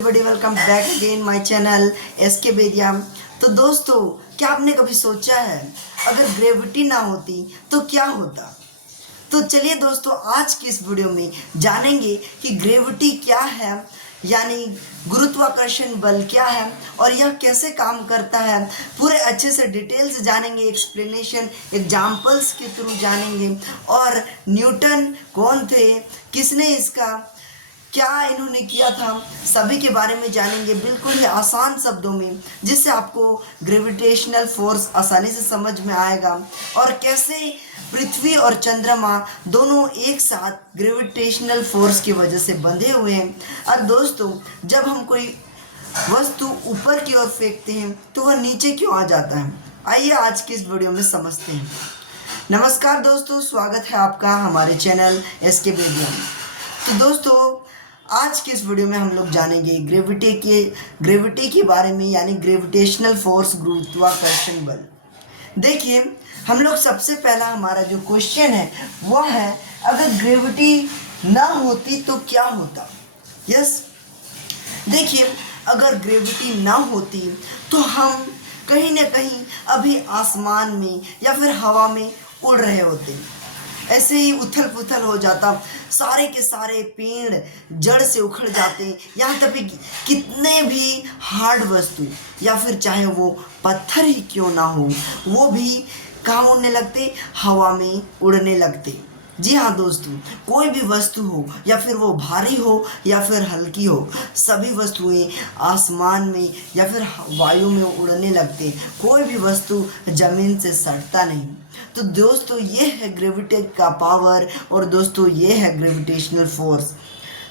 everybody, welcome back again my channel SK बेदिया। तो दोस्तों, क्या आपने कभी सोचा है अगर ग्रेविटी ना होती तो क्या होता? तो चलिए दोस्तों, आज की इस वीडियो में जानेंगे कि ग्रेविटी क्या है, यानी गुरुत्वाकर्षण बल क्या है और यह कैसे काम करता है। पूरे अच्छे से डिटेल से जानेंगे, एक्सप्लेनेशन एग्जाम्पल्स के थ्रू जानेंगे। और न्यूटन कौन थे, किसने इसका क्या इन्होंने किया था, सभी के बारे में जानेंगे बिल्कुल ही आसान शब्दों में, जिससे आपको ग्रेविटेशनल फोर्स आसानी से समझ में आएगा और कैसे पृथ्वी और चंद्रमा दोनों एक साथ ग्रेविटेशनल फोर्स की वजह से बंधे हुए हैं। और दोस्तों, जब हम कोई वस्तु ऊपर की ओर फेंकते हैं तो वह नीचे क्यों आ जाता है, आइए आज की इस वीडियो में समझते हैं। नमस्कार दोस्तों, स्वागत है आपका हमारे चैनल SK बेदिया। तो दोस्तों, आज के इस वीडियो में हम लोग जानेंगे ग्रेविटी के बारे में, यानी ग्रेविटेशनल फोर्स, गुरुत्वाकर्षण बल। देखिए, हम लोग सबसे पहला हमारा जो क्वेश्चन है वह है, अगर ग्रेविटी ना होती तो क्या होता। यस, देखिए, अगर ग्रेविटी ना होती तो हम कहीं ना कहीं अभी आसमान में या फिर हवा में उड़ रहे होते, ऐसे ही उथल पुथल हो जाता, सारे के सारे पेड़ जड़ से उखड़ जाते, यहाँ तक कि कितने भी हार्ड वस्तु या फिर चाहे वो पत्थर ही क्यों ना हो, वो भी कहाँ उड़ने लगते, हवा में उड़ने लगते। जी हाँ दोस्तों, कोई भी वस्तु हो या फिर वो भारी हो या फिर हल्की हो, सभी वस्तुएं आसमान में या फिर वायु में उड़ने लगते, कोई भी वस्तु जमीन से सटता नहीं। तो दोस्तों, ये है ग्रेविटी का पावर और दोस्तों ये है ग्रेविटेशनल फोर्स।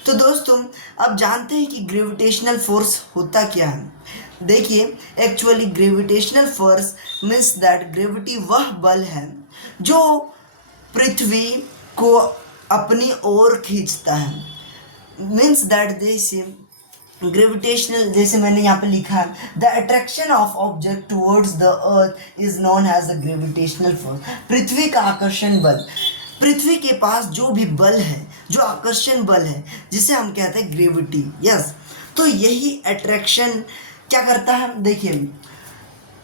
तो दोस्तों, अब जानते हैं कि ग्रेविटेशनल फोर्स होता क्या है। देखिए, actually gravitational force means that gravity वह बल है जो पृथ्वी को अपनी ओर खींचता है। मीन्स दैट जैसे ग्रेविटेशनल, जैसे मैंने यहाँ पे लिखा है, the attraction of object towards the earth is known as a gravitational force. पृथ्वी का आकर्षण बल, पृथ्वी के पास जो भी बल है, जो आकर्षण बल है, जिसे हम कहते हैं ग्रेविटी। यस, तो यही अट्रैक्शन क्या करता है, देखिए,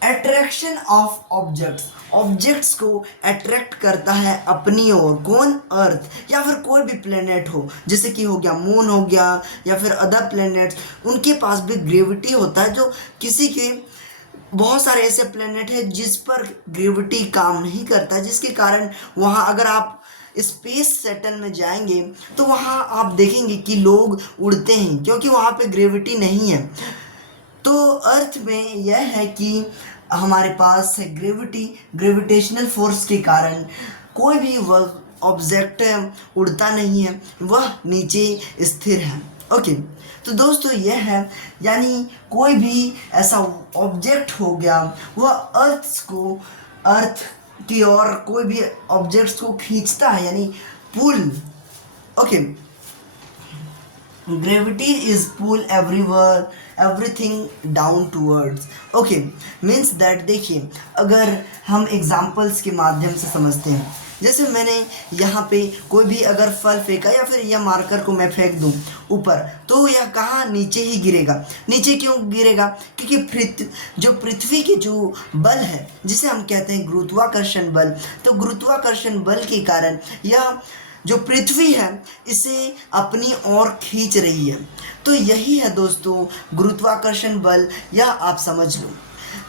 अट्रैक्शन ऑफ ऑब्जेक्ट्स को अट्रैक्ट करता है अपनी ओर। कौन? अर्थ या फिर कोई भी प्लेनेट हो, जैसे कि हो गया मून हो गया या फिर अदर प्लेनेट्स, उनके पास भी ग्रेविटी होता है। जो किसी के बहुत सारे ऐसे प्लेनेट हैं जिस पर ग्रेविटी काम नहीं करता, जिसके कारण वहाँ अगर आप स्पेस शटल में जाएंगे तो वहाँ आप देखेंगे कि लोग उड़ते हैं, क्योंकि वहाँ पे ग्रेविटी नहीं है। तो अर्थ में यह है कि हमारे पास है ग्रेविटी, ग्रेविटेशनल फोर्स के कारण कोई भी वह ऑब्जेक्ट उड़ता नहीं है, वह नीचे स्थिर है। ओके, तो दोस्तों यह है, यानी कोई भी ऐसा ऑब्जेक्ट हो गया वह अर्थ की ओर कोई भी ऑब्जेक्ट्स को खींचता है, यानी pull. Okay, gravity is pull everywhere everything down towards। Okay, means that देखिए, अगर हम एग्जाम्पल्स के माध्यम से समझते हैं, जैसे मैंने यहाँ पे कोई भी अगर फल फेंका या फिर यह मार्कर को मैं फेंक दूँ ऊपर, तो यह कहाँ, नीचे ही गिरेगा। नीचे क्यों गिरेगा? क्योंकि जो पृथ्वी के जो बल है, जिसे हम कहते हैं गुरुत्वाकर्षण बल, तो गुरुत्वाकर्षण बल के कारण यह जो पृथ्वी है इसे अपनी ओर खींच रही है। तो यही है दोस्तों गुरुत्वाकर्षण बल, यह आप समझ लो।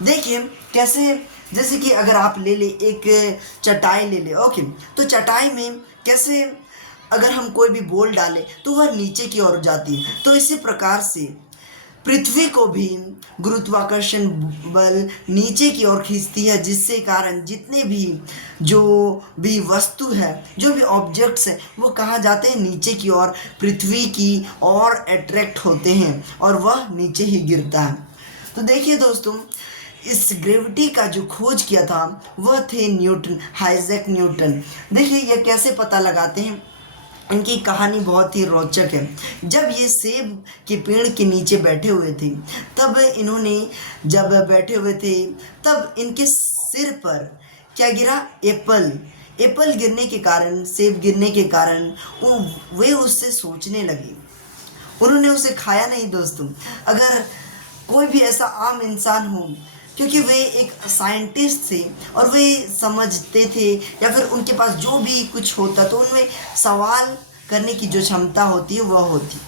देखिए कैसे, जैसे कि अगर आप ले ले एक चटाई ले ले, ओके, तो चटाई में कैसे अगर हम कोई भी बॉल डालें तो वह नीचे की ओर जाती है। तो इसी प्रकार से पृथ्वी को भी गुरुत्वाकर्षण बल नीचे की ओर खींचती है, जिससे कारण जितने भी जो भी वस्तु है, जो भी ऑब्जेक्ट्स हैं, वो कहाँ जाते हैं, नीचे की ओर, पृथ्वी की ओर अट्रैक्ट होते हैं और वह नीचे ही गिरता है। तो देखिए दोस्तों, इस ग्रेविटी का जो खोज किया था वह थे न्यूटन, आइजैक न्यूटन। देखिए ये कैसे पता लगाते हैं, इनकी कहानी बहुत ही रोचक है। जब ये सेब के पेड़ के नीचे बैठे हुए थे, तब इन्होंने जब बैठे हुए थे तब इनके सिर पर क्या गिरा, एप्पल गिरने के कारण, सेब गिरने के कारण वे उससे सोचने लगे। उन्होंने उसे खाया नहीं दोस्तों। अगर कोई भी ऐसा आम इंसान हो, क्योंकि वे एक साइंटिस्ट थे और वे समझते थे या फिर उनके पास जो भी कुछ होता तो उनमें सवाल करने की जो क्षमता होती है वह होती।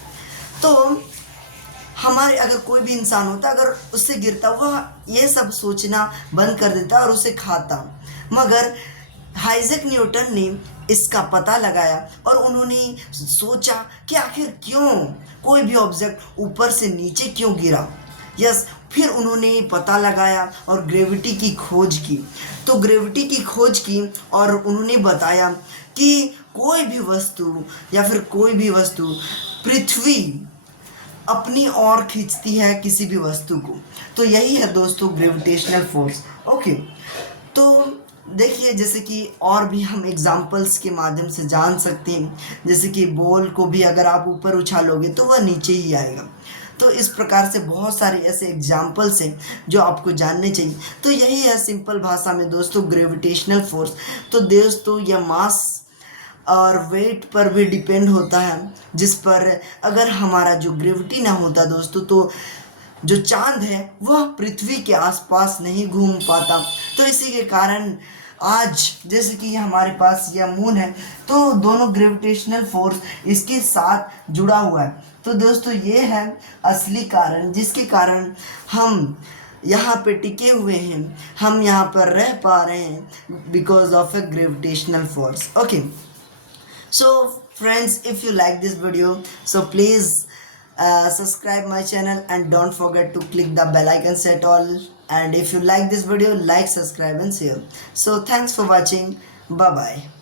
तो हमारे अगर कोई भी इंसान होता, अगर उससे गिरता, वह ये सब सोचना बंद कर देता और उसे खाता। मगर आइजैक न्यूटन ने इसका पता लगाया और उन्होंने सोचा कि आखिर क्यों कोई भी ऑब्जेक्ट ऊपर से नीचे क्यों गिरा। यस, फिर उन्होंने पता लगाया और ग्रेविटी की खोज की। तो ग्रेविटी की खोज की और उन्होंने बताया कि कोई भी वस्तु या फिर कोई भी वस्तु पृथ्वी अपनी ओर खींचती है किसी भी वस्तु को। तो यही है दोस्तों ग्रेविटेशनल फोर्स। ओके, तो देखिए जैसे कि और भी हम एग्जांपल्स के माध्यम से जान सकते हैं। जैसे कि बॉल को भी अगर आप ऊपर उछालोगे तो वह नीचे ही आएगा। तो इस प्रकार से बहुत सारे ऐसे एग्जाम्पल्स हैं जो आपको जानने चाहिए। तो यही है सिंपल भाषा में दोस्तों ग्रेविटेशनल फोर्स। तो दोस्तों यह मास और वेट पर भी डिपेंड होता है, जिस पर अगर हमारा जो ग्रेविटी ना होता दोस्तों तो जो चांद है वह पृथ्वी के आसपास नहीं घूम पाता। तो इसी के कारण आज जैसे कि हमारे पास यह मून है तो दोनों ग्रेविटेशनल फोर्स इसके साथ जुड़ा हुआ है। तो दोस्तों ये है असली कारण जिसके कारण हम यहाँ पे टिके हुए हैं, हम यहाँ पर रह पा रहे हैं because of A gravitational force. Okay, so friends, if you like this video, so please subscribe my channel and don't forget to click the bell icon set all. And if you like this video, like, subscribe and share. So thanks for watching. Bye bye.